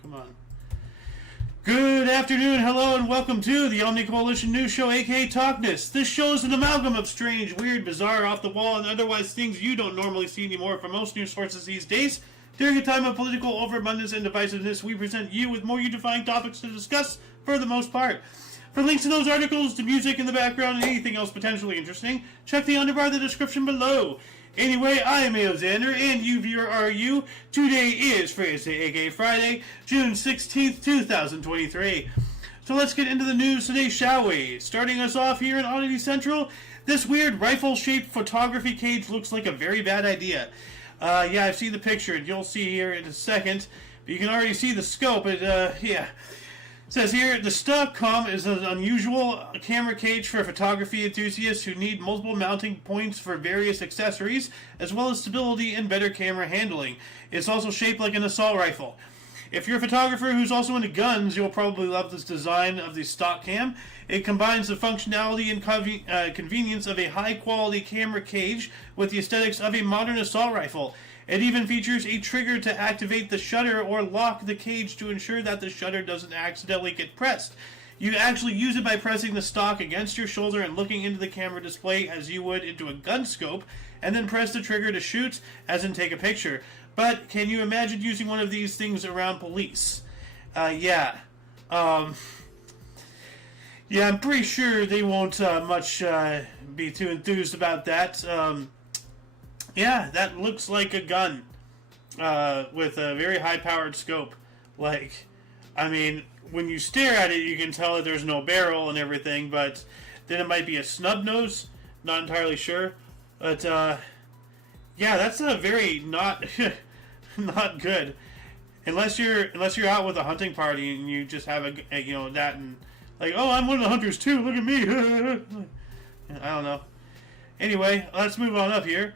Come on. Good afternoon, hello, and welcome to the OMNI Coalition News Show, aka TOCNS. This show is an amalgam of strange, weird, bizarre, off-the-wall, and otherwise things you don't normally see anymore from most news sources these days. During a time of political overabundance and divisiveness, we present you with more unifying topics to discuss for the most part. For links to those articles, to music in the background, and anything else potentially interesting, check the underbar of the description below. Anyway, I am Alexander, and you viewer are you. Today is Thursday, aka Friday, June 16th, 2023. So let's get into the news today, shall we? Starting us off here in Oddity Central, this weird rifle-shaped photography cage looks like a very bad idea. Yeah, I've seen the picture, and you'll see here in a second, but you can already see the scope, yeah. It says here, the TOCNS is an unusual camera cage for photography enthusiasts who need multiple mounting points for various accessories, as well as stability and better camera handling. It's also shaped like an assault rifle. If you're a photographer who's also into guns, you'll probably love this design of the TOCNS. It combines the functionality and convenience of a high-quality camera cage with the aesthetics of a modern assault rifle. It even features a trigger to activate the shutter or lock the cage to ensure that the shutter doesn't accidentally get pressed. You actually use it by pressing the stock against your shoulder and looking into the camera display as you would into a gun scope, and then press the trigger to shoot, as in take a picture. But can you imagine using one of these things around police? Yeah, I'm pretty sure they won't much be too enthused about that. Yeah, that looks like a gun with a very high-powered scope. Like, I mean, when you stare at it, you can tell that there's no barrel and everything, but then it might be a snub nose. Not entirely sure, but yeah, that's a very not not good. Unless you're out with a hunting party and you just have a you know that and like, oh, I'm one of the hunters too. Look at me. I don't know. Anyway, let's move on up here.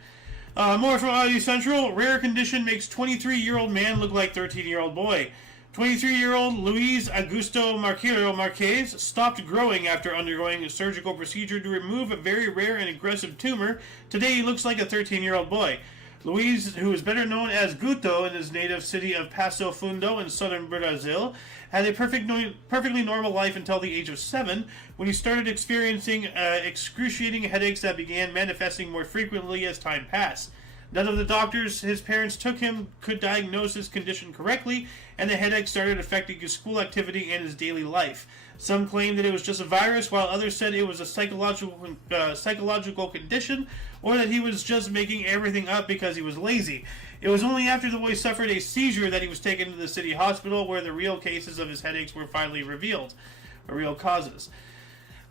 More from Oddity Central. Rare condition makes 23-year-old man look like 13-year-old boy. 23-year-old Luis Augusto Marquero Marquez stopped growing after undergoing a surgical procedure to remove a very rare and aggressive tumor. Today he looks like a 13-year-old boy. Luis, who is better known as Guto in his native city of Passo Fundo in southern Brazil, had a perfectly normal life until the age of 7, when he started experiencing excruciating headaches that began manifesting more frequently as time passed. None of the doctors his parents took him could diagnose his condition correctly, and the headache started affecting his school activity and his daily life. Some claimed that it was just a virus, while others said it was a psychological condition, or that he was just making everything up because he was lazy. It was only after the boy suffered a seizure that he was taken to the city hospital, where the real cases of his headaches were finally revealed, or real causes.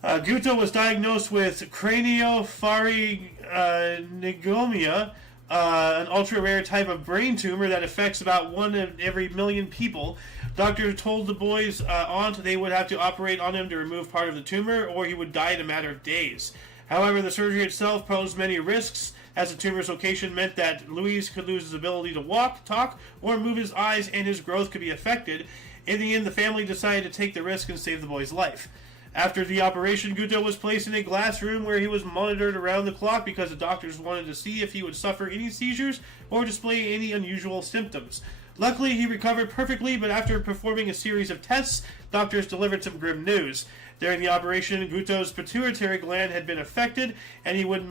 Guto was diagnosed with craniopharyngioma, an ultra-rare type of brain tumor that affects about 1 in every million people. Doctors told the boy's aunt they would have to operate on him to remove part of the tumor, or he would die in a matter of days. However, the surgery itself posed many risks, as the tumor's location meant that Luis could lose his ability to walk, talk, or move his eyes, and his growth could be affected. In the end, the family decided to take the risk and save the boy's life. After the operation, Guto was placed in a glass room where he was monitored around the clock because the doctors wanted to see if he would suffer any seizures or display any unusual symptoms. Luckily, he recovered perfectly, but after performing a series of tests, doctors delivered some grim news. During the operation, Guto's pituitary gland had been affected, and he would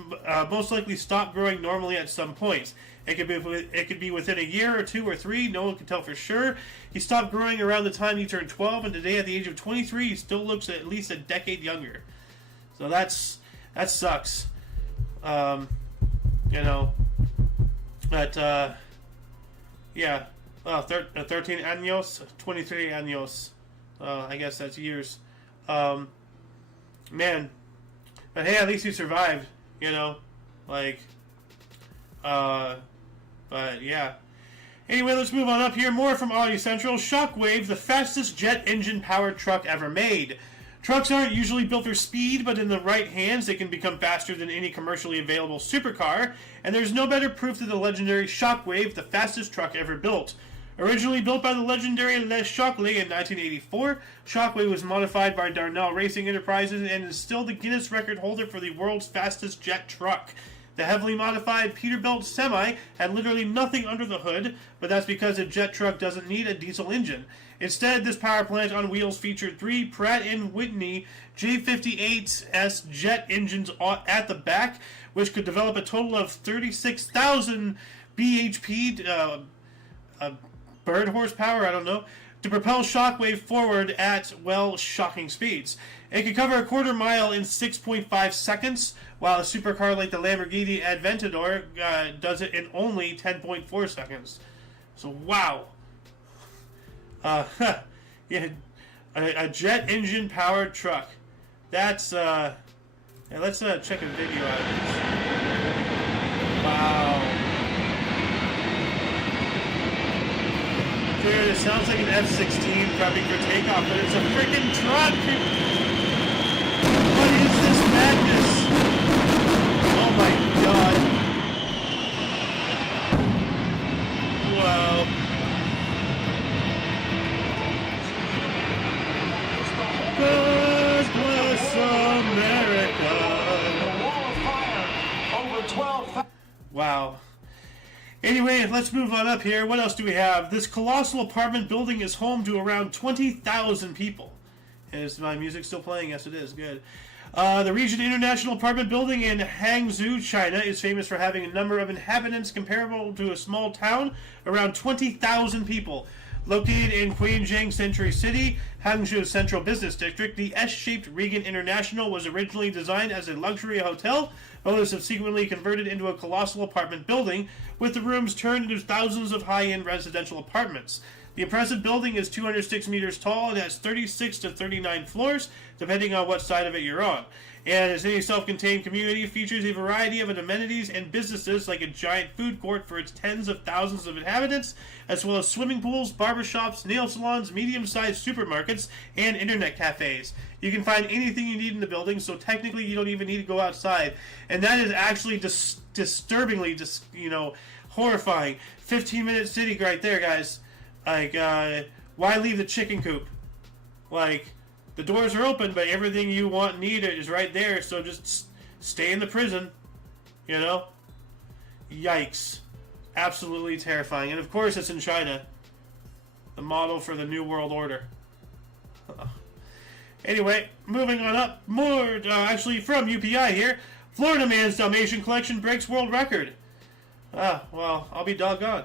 most likely stop growing normally at some point. It could be within a year or 2 or 3, no one can tell for sure. He stopped growing around the time he turned 12, and today at the age of 23, he still looks at least a decade younger. So that sucks. You know, but yeah, well, 13 años, 23 años. I guess that's years. Man, but hey, at least he survived. You know, like, but yeah. Anyway, let's move on up here. More from Oddity Central. Shockwave, the fastest jet engine-powered truck ever made. Trucks aren't usually built for speed, but in the right hands, they can become faster than any commercially available supercar, and there's no better proof than the legendary Shockwave, the fastest truck ever built. Originally built by the legendary Les Shockley in 1984, Shockwave was modified by Darnell Racing Enterprises and is still the Guinness record holder for the world's fastest jet truck. The heavily modified Peterbilt Semi had literally nothing under the hood, but that's because a jet truck doesn't need a diesel engine. Instead, this power plant on wheels featured 3 Pratt & Whitney J58S jet engines at the back, which could develop a total of 36,000 bhp, bird horsepower, I don't know, to propel Shockwave forward at, well, shocking speeds. It could cover a quarter mile in 6.5 seconds, while a supercar like the Lamborghini Aventador does it in only 10.4 seconds. So, wow. Yeah, a jet engine powered truck. That's, yeah, let's check a video out of this. Wow. Dude, it sounds like an F-16 prepping for takeoff, but it's a freaking truck! What is this madness? Oh my god. Wow. God bless America. Wow. Anyway, let's move on up here. What else do we have? This colossal apartment building is home to around 20,000 people. Is my music still playing? Yes, it is. Good. The Regent International Apartment Building in Hangzhou, China, is famous for having a number of inhabitants comparable to a small town, around 20,000 people. Located in Quanjiang Century City, Hangzhou's central business district, the S-shaped Regent International was originally designed as a luxury hotel, but was subsequently converted into a colossal apartment building, with the rooms turned into thousands of high-end residential apartments. The impressive building is 206 meters tall and has 36 to 39 floors, depending on what side of it you're on. And as any self-contained community, features a variety of amenities and businesses like a giant food court for its tens of thousands of inhabitants, as well as swimming pools, barbershops, nail salons, medium-sized supermarkets, and internet cafes. You can find anything you need in the building, so technically you don't even need to go outside. And that is actually disturbingly, horrifying. 15-minute city right there, guys. Like, why leave the chicken coop? Like, the doors are open, but everything you want and need is right there, so just stay in the prison, you know? Yikes. Absolutely terrifying. And of course it's in China. The model for the New World Order. Anyway, moving on up. More, actually from UPI here. Florida man's Dalmatian collection breaks world record. Well, I'll be doggone.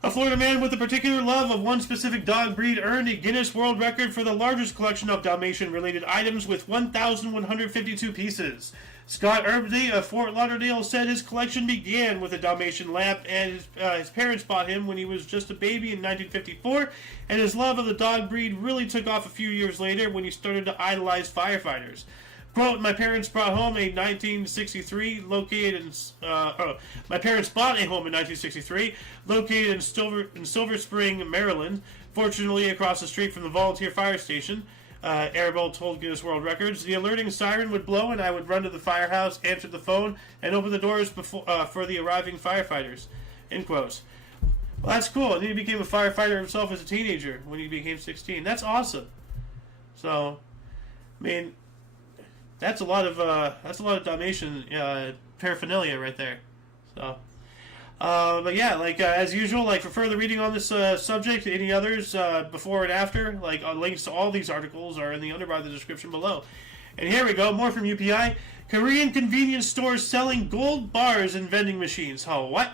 A Florida man with a particular love of one specific dog breed earned a Guinness World Record for the largest collection of Dalmatian-related items with 1,152 pieces. Scott Erbsey of Fort Lauderdale said his collection began with a Dalmatian lab, and his parents bought him when he was just a baby in 1954, and his love of the dog breed really took off a few years later when he started to idolize firefighters. Quote, my parents brought home a 1963 located in, my parents bought a home in 1963 located in Silver Spring, Maryland, fortunately across the street from the volunteer fire station. Arabelle told Guinness World Records, the alerting siren would blow and I would run to the firehouse, answer the phone, and open the doors for the arriving firefighters. End quotes. Well, that's cool. And then he became a firefighter himself as a teenager when he became 16. That's awesome. So, I mean, that's a lot of Dalmatian paraphernalia right there. So, but yeah, like as usual, like for further reading on this subject, any others before and after, like links to all these articles are in the underbar of the description below. And here we go, more from UPI. Korean convenience stores selling gold bars and vending machines. Oh, what?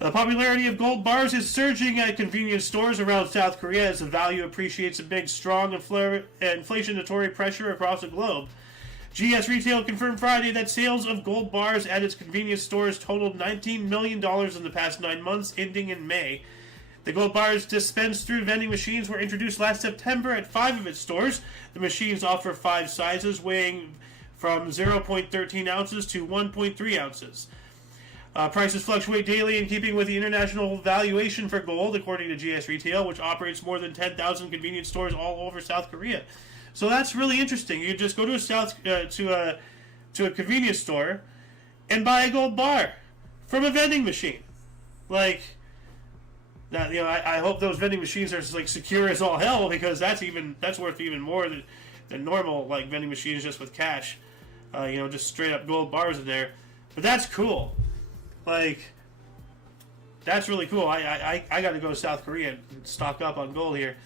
The popularity of gold bars is surging at convenience stores around South Korea as the value appreciates amid strong inflationary pressure across the globe. GS Retail confirmed Friday that sales of gold bars at its convenience stores totaled $19 million in the past 9 months, ending in May. The gold bars dispensed through vending machines were introduced last September at 5 of its stores. The machines offer 5 sizes, weighing from 0.13 ounces to 1.3 ounces. Prices fluctuate daily in keeping with the international valuation for gold, according to GS Retail, which operates more than 10,000 convenience stores all over South Korea. So that's really interesting. You just go to a convenience store and buy a gold bar from a vending machine. Like, now, I hope those vending machines are like secure as all hell, because that's worth even more than normal like vending machines just with cash. Just straight up gold bars in there. But that's cool. Like, that's really cool. I got to go to South Korea and stock up on gold here.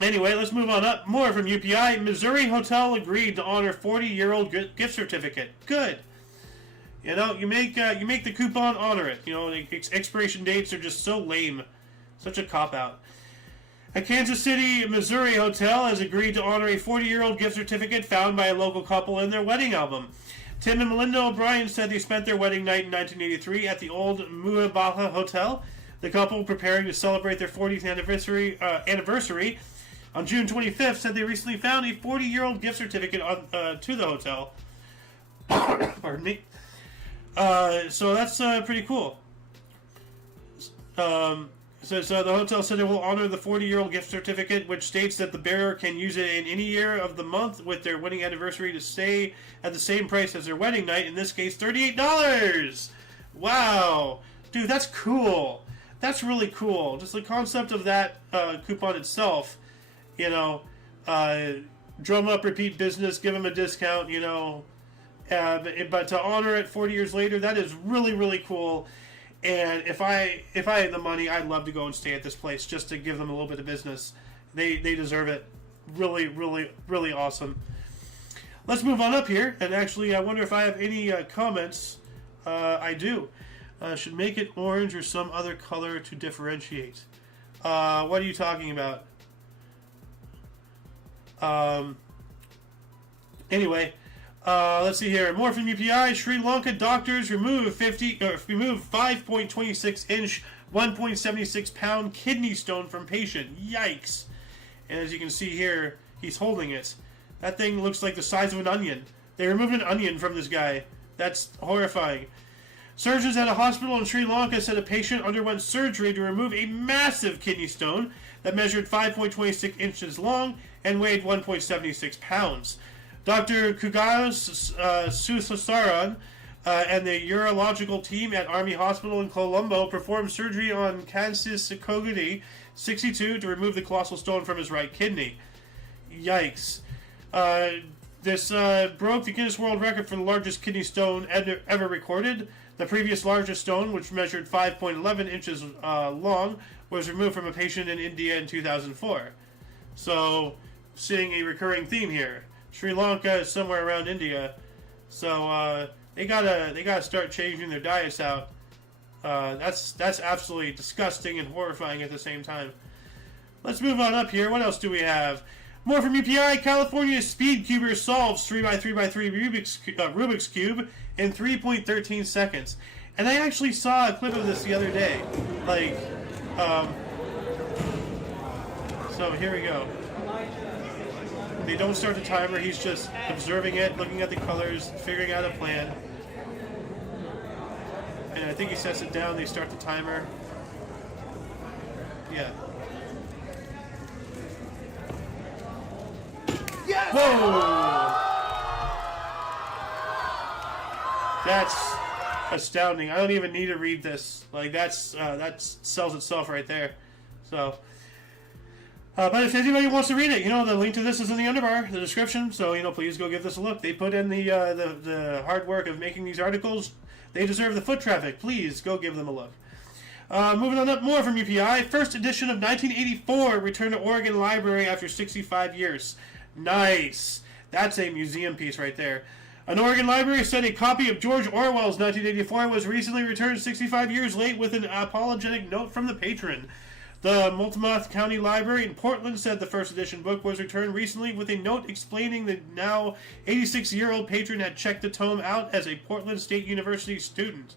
Anyway, let's move on up. More from UPI. Missouri hotel agreed to honor 40-year-old gift certificate. Good. You know, you make the coupon, honor it. You know, the expiration dates are just so lame. Such a cop-out. A Kansas City, Missouri hotel has agreed to honor a 40-year-old gift certificate found by a local couple in their wedding album. Tim and Melinda O'Brien said they spent their wedding night in 1983 at the old Muabaha Hotel. The couple, preparing to celebrate their 40th anniversary on June 25th, said they recently found a 40-year-old gift certificate to the hotel. Pardon me. So that's pretty cool. So the hotel said it will honor the 40-year-old gift certificate, which states that the bearer can use it in any year of the month with their wedding anniversary to stay at the same price as their wedding night, in this case, $38! Wow! Dude, that's cool. That's really cool. Just the concept of that coupon itself, you know, drum up repeat business, give them a discount, you know, but to honor it 40 years later, that is really, really cool. And if I had the money, I'd love to go and stay at this place just to give them a little bit of business. They deserve it. Really, really, really awesome. Let's move on up here. And actually, I wonder if I have any comments. I do. Should make it orange or some other color to differentiate. What are you talking about? Anyway. Let's see here. More from UPI. Sri Lanka doctors remove 5.26 inch, 1.76 pound kidney stone from patient. Yikes! And as you can see here, he's holding it. That thing looks like the size of an onion. They removed an onion from this guy. That's horrifying. Surgeons at a hospital in Sri Lanka said a patient underwent surgery to remove a massive kidney stone that measured 5.26 inches long and weighed 1.76 pounds. Dr. Kugaz Susasaran and the urological team at Army Hospital in Colombo performed surgery on Kansis Kogudi, 62, to remove the colossal stone from his right kidney. Yikes. This broke the Guinness World Record for the largest kidney stone ever recorded. The previous largest stone, which measured 5.11 inches long, was removed from a patient in India in 2004. So, seeing a recurring theme here. Sri Lanka is somewhere around India, so they gotta start changing their diets out. That's absolutely disgusting and horrifying at the same time. Let's move on up here. What else do we have? More from UPI. California Speedcuber solves 3x3x3 Rubik's Cube in 3.13 seconds. And I actually saw a clip of this the other day. Like, so here we go. They don't start the timer, he's just observing it, looking at the colors, figuring out a plan. And I think he sets it down, they start the timer. Yeah. Yes! Whoa! That's astounding. I don't even need to read this. Like, that sells itself right there. So... but if anybody wants to read it, you know, the link to this is in the underbar, the description. So, you know, please go give this a look. They put in the hard work of making these articles. They deserve the foot traffic. Please go give them a look. Moving on up, more from UPI. First edition of 1984 returned to Oregon Library after 65 years. Nice. That's a museum piece right there. An Oregon library said a copy of George Orwell's 1984 was recently returned 65 years late with an apologetic note from the patron. The Multnomah County Library in Portland said the first edition book was returned recently with a note explaining the now 86-year-old patron had checked the tome out as a Portland State University student.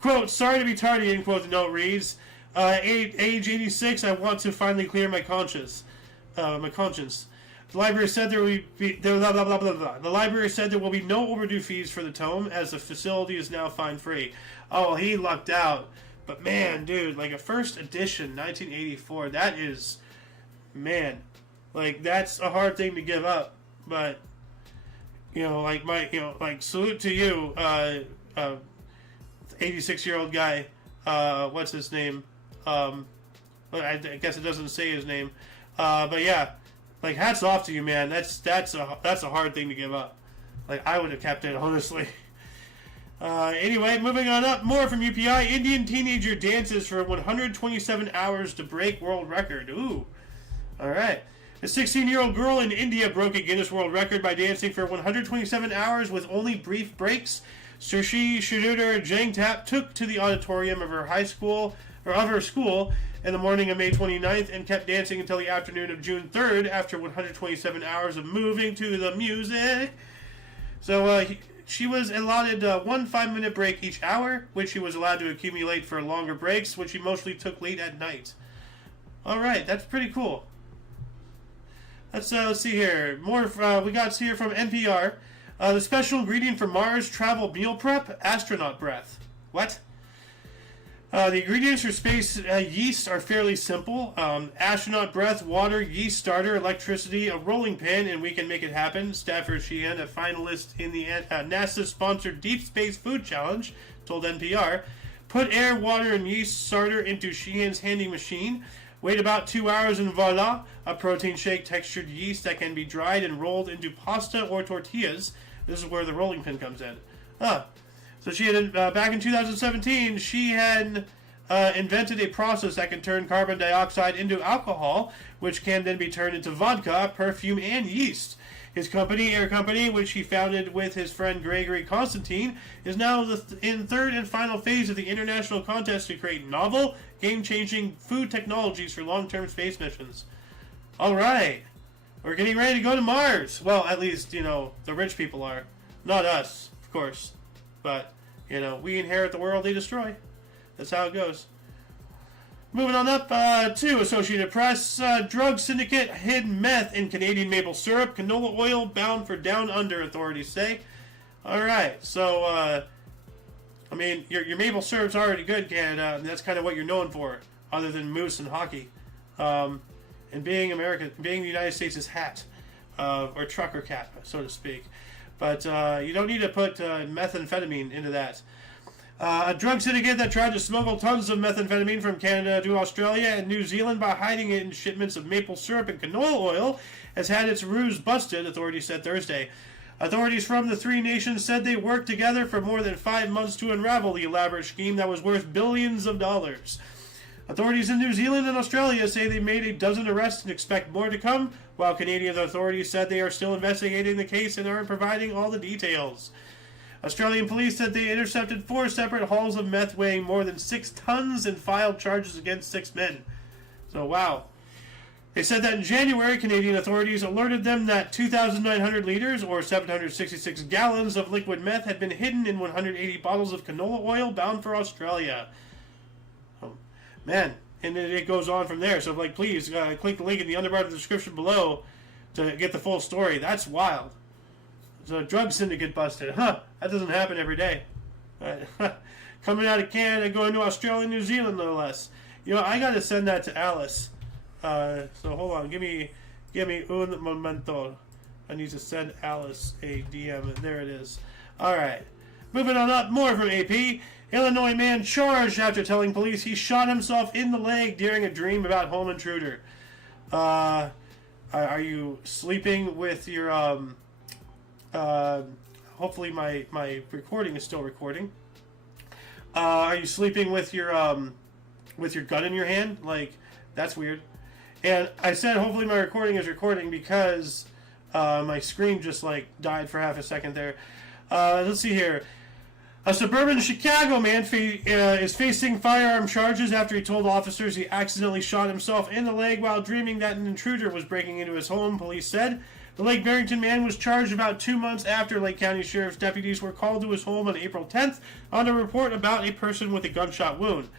Quote, sorry to be tardy, end quote, the note reads. Age 86, I want to finally clear my conscience. The library said there will be blah, blah, blah, blah, blah. The library said there will be no overdue fees for the tome as the facility is now fine-free. Oh, he lucked out. But man, dude, like a first edition 1984, that is, man, like that's a hard thing to give up. But you know, like salute to you, 86-year-old guy. What's his name? I guess it doesn't say his name. But yeah, like hats off to you, man. That's a hard thing to give up. Like I would have kept it, honestly. Anyway, moving on up, more from UPI. Indian teenager dances for 127 hours to break world record. Ooh. Alright. A 16-year-old girl in India broke a Guinness World Record by dancing for 127 hours with only brief breaks. Surshi Shiruder Jangtap took to the auditorium of her school in the morning of May 29th and kept dancing until the afternoon of June 3rd after 127 hours of moving to the music. So, she was allotted one 5-minute break each hour, which she was allowed to accumulate for longer breaks, which she mostly took late at night. Alright, that's pretty cool. Let's see here. More we got here from NPR. The special ingredient for Mars travel meal prep, astronaut breath. What? The ingredients for space yeast are fairly simple. Astronaut breath, water, yeast starter, electricity, a rolling pin, and we can make it happen. Stafford Sheehan, a finalist in the NASA-sponsored Deep Space Food Challenge, told NPR. Put air, water, and yeast starter into Sheehan's handy machine. Wait about 2 hours and voila, a protein shake textured yeast that can be dried and rolled into pasta or tortillas. This is where the rolling pin comes in. So she had, back in 2017, she had invented a process that can turn carbon dioxide into alcohol, which can then be turned into vodka, perfume, and yeast. His company, Air Company, which he founded with his friend Gregory Constantine, is now in third and final phase of the international contest to create novel, game-changing food technologies for long-term space missions. All right. We're getting ready to go to Mars. Well, at least, the rich people are. Not us, of course. But, we inherit the world they destroy. That's how it goes. Moving on up to Associated Press. Drug syndicate hid meth in Canadian maple syrup. Canola oil bound for down under, authorities say. Alright, so, your maple syrup's already good, Canada, and that's kind of what you're known for, other than moose and hockey. And being the United States' hat, or trucker cap, so to speak. But you don't need to put methamphetamine into that. A drug syndicate that tried to smuggle tons of methamphetamine from Canada to Australia and New Zealand by hiding it in shipments of maple syrup and canola oil has had its ruse busted, authorities said Thursday. Authorities from the three nations said they worked together for more than 5 months to unravel the elaborate scheme that was worth billions of dollars. Authorities in New Zealand and Australia say they made a dozen arrests and expect more to come, while Canadian authorities said they are still investigating the case and aren't providing all the details. Australian police said they intercepted 4 separate hauls of meth weighing more than 6 tons and filed charges against 6 men. So, wow. They said that in January, Canadian authorities alerted them that 2,900 liters, or 766 gallons, of liquid meth had been hidden in 180 bottles of canola oil bound for Australia. Oh, man, and it goes on from there. So, please, click the link in the underbar of the description below to get the full story. That's wild. It's a drug syndicate busted. That doesn't happen every day. Coming out of Canada, going to Australia and New Zealand, no less. I got to send that to Alice. So hold on. Give me un momento. I need to send Alice a DM, and there it is. All right. Moving on up, more from AP. Illinois man charged after telling police he shot himself in the leg during a dream about home intruder. Are you sleeping with your hopefully my recording is still recording. Are you sleeping with your gun in your hand? That's weird. And I said hopefully my recording is recording because my screen just died for half a second there. Let's see here. A suburban Chicago man is facing firearm charges after he told officers he accidentally shot himself in the leg while dreaming that an intruder was breaking into his home, police said. The Lake Barrington man was charged about 2 months after Lake County Sheriff's deputies were called to his home on April 10th on a report about a person with a gunshot wound.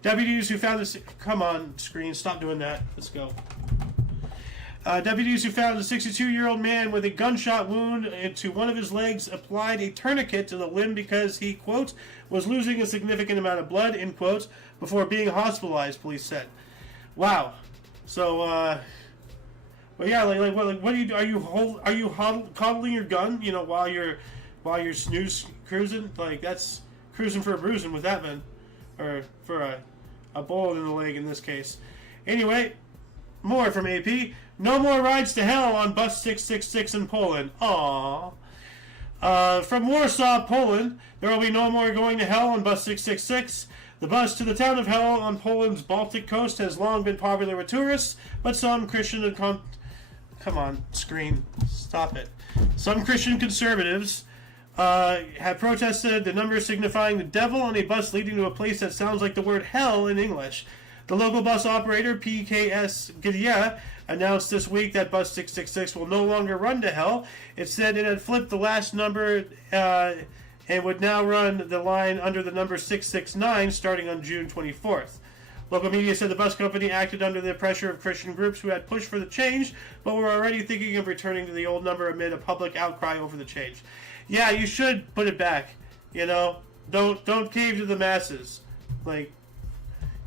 Deputies who found this... Come on, screen. Stop doing that. Let's go. Deputies who found a 62-year-old man with a gunshot wound to one of his legs applied a tourniquet to the limb because he, quote, was losing a significant amount of blood, end quote, before being hospitalized, police said. Wow. So, but yeah, what do you do? Are you coddling your gun, while you're snooze cruising? That's cruising for a bruising with that man, or for a bullet in the leg in this case. Anyway, more from AP. No more rides to hell on bus 666 in Poland. Aww. From Warsaw, Poland, there will be no more going to hell on bus 666. The bus to the town of Hell on Poland's Baltic coast has long been popular with tourists, but some Christian and come on, screen, stop it. Some Christian conservatives have protested the number signifying the devil on a bus leading to a place that sounds like the word hell in English. The local bus operator, PKS Gdynia, announced this week that bus 666 will no longer run to hell. It said it had flipped the last number and would now run the line under the number 669 starting on June 24th. Local media said the bus company acted under the pressure of Christian groups who had pushed for the change, but were already thinking of returning to the old number amid a public outcry over the change. Yeah, you should put it back. You know, don't cave to the masses, like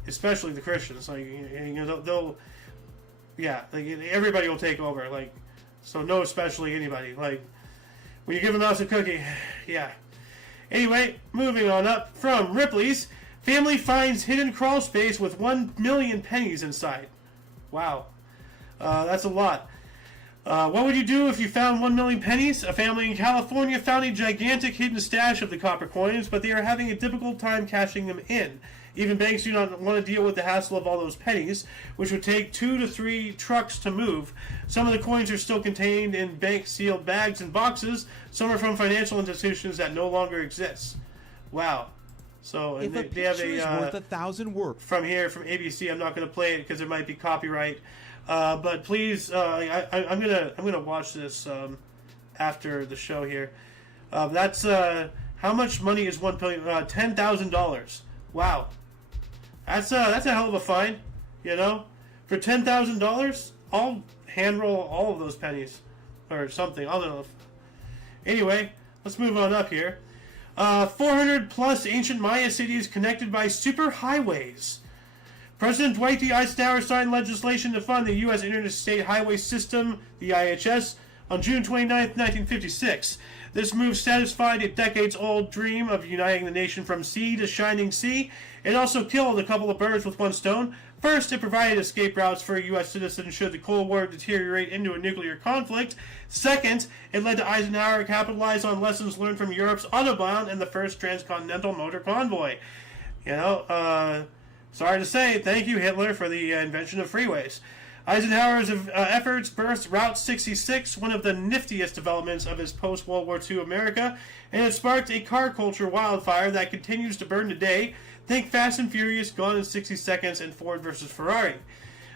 especially the Christians. Like they'll yeah, like everybody will take over. Like so, no, especially anybody. Like when you give a mouse a cookie, yeah. Anyway, moving on up from Ripley's. Family finds hidden crawl space with 1 million pennies inside. Wow. That's a lot. What would you do if you found 1 million pennies? A family in California found a gigantic hidden stash of the copper coins, but they are having a difficult time cashing them in. Even banks do not want to deal with the hassle of all those pennies, which would take 2 to 3 trucks to move. Some of the coins are still contained in bank-sealed bags and boxes. Some are from financial institutions that no longer exist. Wow. So if they have a worth 1,000 words from here from ABC. I'm not going to play it because it might be copyright. But please, I'm gonna watch this after the show here. That's how much money is $10,000. Wow, that's a hell of a find. You know, for $10,000, I'll hand roll all of those pennies or something. I don't know. Anyway, let's move on up here. 400 plus ancient Maya cities connected by superhighways. President Dwight D. Eisenhower signed legislation to fund the U.S. Interstate Highway System, the IHS, on June 29, 1956. This move satisfied a decades-old dream of uniting the nation from sea to shining sea. It also killed a couple of birds with one stone. First, it provided escape routes for U.S. citizens should the Cold War deteriorate into a nuclear conflict. Second, it led to Eisenhower to capitalize on lessons learned from Europe's Autobahn and the first transcontinental motor convoy. You know, sorry to say, thank you, Hitler, for the invention of freeways. Eisenhower's efforts birthed Route 66, one of the niftiest developments of his post-World War II America, and it sparked a car culture wildfire that continues to burn today. Think Fast and Furious, Gone in 60 Seconds, and Ford versus Ferrari.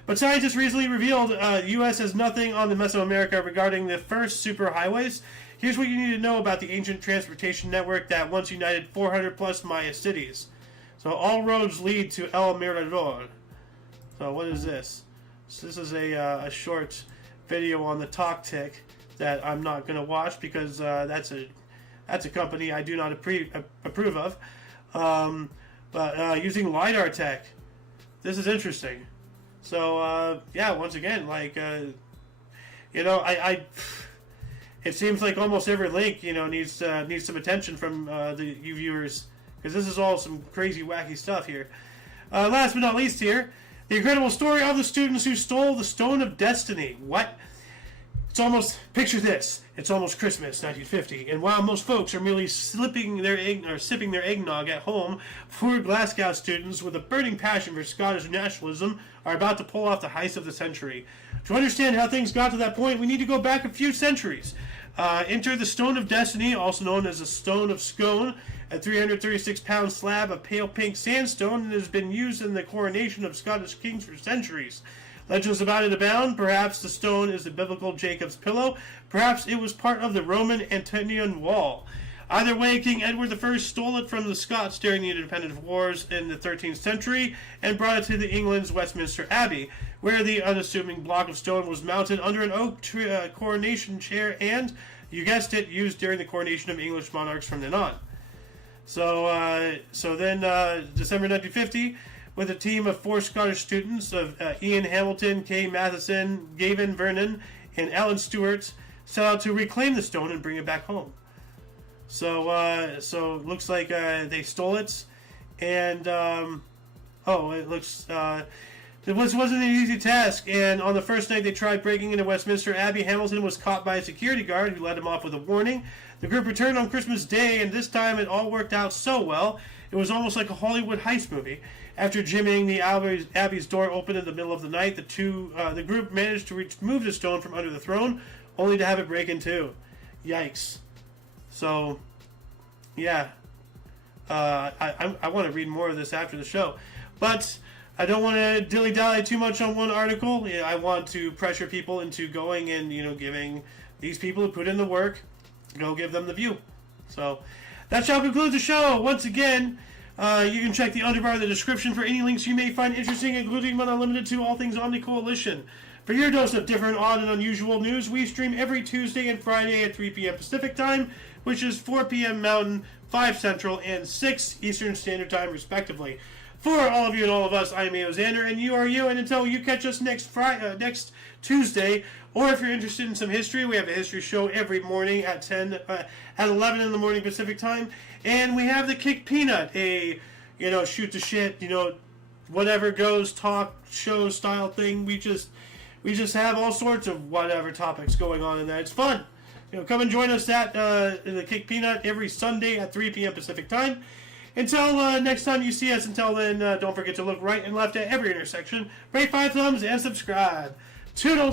But scientists recently revealed the U.S. has nothing on the Mesoamerica regarding the first superhighways. Here's what you need to know about the ancient transportation network that once united 400-plus Maya cities. So all roads lead to El Mirador. So what is this? So this is a short video on the TOCNS that I'm not going to watch because that's a company I do not approve of. But using LiDAR tech, this is interesting. So yeah, once again, like you know, it seems like almost every link, you know, needs some attention from you viewers because this is all some crazy, wacky stuff here. Last but not least here, the incredible story of the students who stole the Stone of Destiny. What? It's almost, picture this, it's almost Christmas, 1950, and while most folks are merely sipping their eggnog at home, poor Glasgow students with a burning passion for Scottish nationalism are about to pull off the heist of the century. To understand how things got to that point, we need to go back a few centuries. Enter the Stone of Destiny, also known as the Stone of Scone, a 336-pound slab of pale pink sandstone that has been used in the coronation of Scottish kings for centuries. Legends about it abound. Perhaps the stone is the biblical Jacob's pillow. Perhaps it was part of the Roman Antonine Wall. Either way, King Edward I stole it from the Scots during the Independent Wars in the 13th century and brought it to the England's Westminster Abbey, where the unassuming block of stone was mounted under an oak coronation chair and, you guessed it, used during the coronation of English monarchs from then on. So then, December 1950, with a team of 4 Scottish students of Ian Hamilton, Kay Matheson, Gavin Vernon, and Alan Stewart, set out to reclaim the stone and bring it back home. So it looks like they stole it, and it looks wasn't an easy task, and on the first night they tried breaking into Westminster Abbey, Hamilton was caught by a security guard who let him off with a warning. The group returned on Christmas Day, and this time it all worked out so well, it was almost like a Hollywood heist movie. After jimmying the Abbey's door open in the middle of the night, the group managed to remove the stone from under the throne, only to have it break in two. Yikes. So, yeah. I want to read more of this after the show. But I don't want to dilly-dally too much on one article. I want to pressure people into going and, giving these people who put in the work, go give them the view. So, that shall conclude the show. Once again, you can check the underbar of the description for any links you may find interesting, including but not limited to all things Omni Coalition. For your dose of different, odd, and unusual news, we stream every Tuesday and Friday at 3 p.m. Pacific Time, which is 4 p.m. Mountain, 5 Central, and 6 Eastern Standard Time, respectively. For all of you and all of us, I'm Eo Xander, and you are you, and until you catch us next Tuesday, or if you're interested in some history, we have a history show every morning at 11 in the morning Pacific Time, and we have the Kick Peanut, a, shoot the shit, whatever goes, talk show style thing. We just have all sorts of whatever topics going on in that. It's fun. Come and join us at the Kick Peanut every Sunday at 3 p.m. Pacific Time. Until next time you see us, until then, don't forget to look right and left at every intersection, rate 5 thumbs, and subscribe. Toodles!